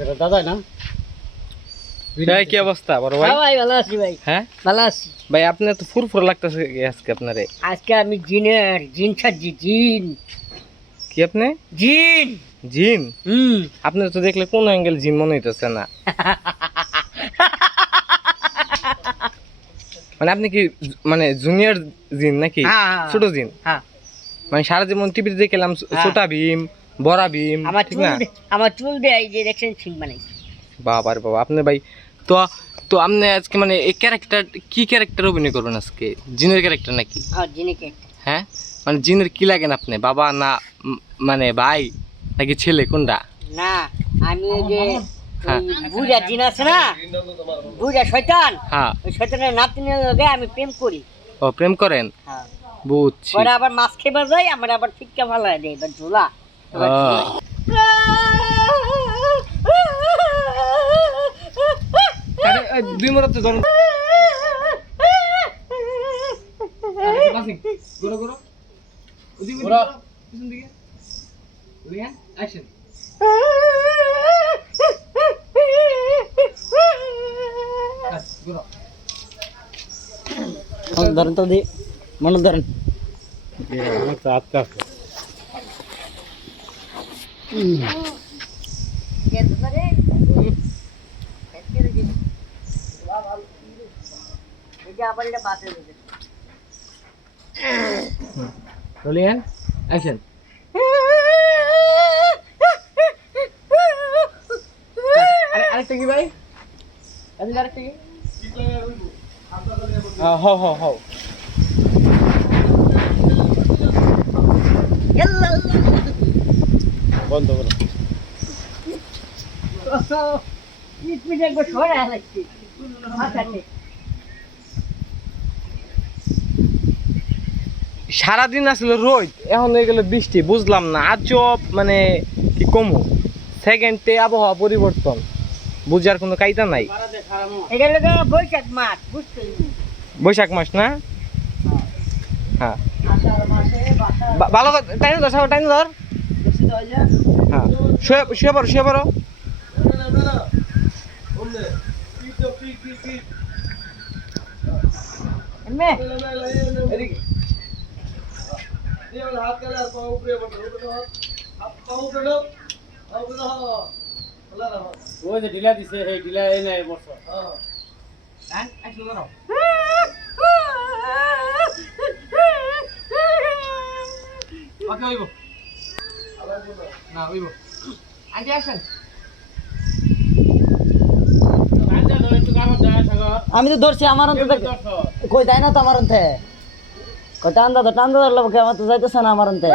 এটা দাদাই না? ভাই কি অবস্থা বড় ভাই? হ্যাঁ ভাই ভালো আছি ভাই। হ্যাঁ ভালো আছি। ভাই আপনি তো ফুরফুর লাগতেছে আজকে আপনারে। আজকে আমি জিন সাজি জিন। কি আপনি? জিন। জিন? হুম। আপনার তো দেখলে কোন অ্যাঙ্গেল জিন মনে হইতেছে না। মানে আপনি কি মানে জুনিয়র জিন নাকি ছোট জিন? হ্যাঁ। মানে সারা জীবন টিভিতে দেখলাম ছোটা ভীম, বড়া ভীম, ঠিক না? আমার চুল দিয়ে এই যে দেখছেন সিং বানাই। বাবার বাবা আপনি ভাই তো তো আপনি আজকে মানে এই ক্যারেক্টার কি ক্যারেক্টার অভিনয় করবেন আজকে? জিনের ক্যারেক্টার নাকি? হ্যাঁ জিনেকে। হ্যাঁ মানে জিনের কি লাগেন আপনি? বাবা না মানে ভাই নাকি ছেলে কোনটা? না আমি ওই যে বুড়া জিন আছে না, বুড়া শয়তান, হ্যাঁ ওই শয়তানের নাতনির লগে আমি প্রেম করি। ও প্রেম করেন? হ্যাঁ বুঝছি। ওরা আবার মাছ খেবার যায়, আমার আবার ঠিকটা ভালো দেয় এবার ঝোলা। দুই মরাতে ধরুন গোরো গোরো ওদি গোরো পিছন দিকে ওদিকে অ্যাকশন গোরো ধরেন তো দি মনে ধরেন আচ্ছা আবার এটা বাসে রোলিং অ্যাকশন আরেকটা কি ভাই? আরেকটা কি? হও হও হও বন্ধ করো। সারাদিন আসলে রোদ এখন হয়ে গেল বৃষ্টি বুঝলাম না আজব মানে কি কমু সেকেন্ডে আবহাওয়া পরিবর্তন বুঝার কোনো কায়দা নাই। বৈশাখ মাস বুঝতে বৈশাখ মাস না? হ্যাঁ ভালো টাইম ধর সবাই টাইম ধর। হ্যাঁ শুয়ে পড়ো শুয়ে পড়ো। ওই যে ঢিলা দিছে সেই ঢিলা এই নাই বসো। ওকে হইব না হইব আগে আসেন। আমি তো ধরছি আমার অন্ত কই যায় না তো আমার অন্তে কই টান্দা ধরলে আমার তো যাইতেছে না আমার অন্তে।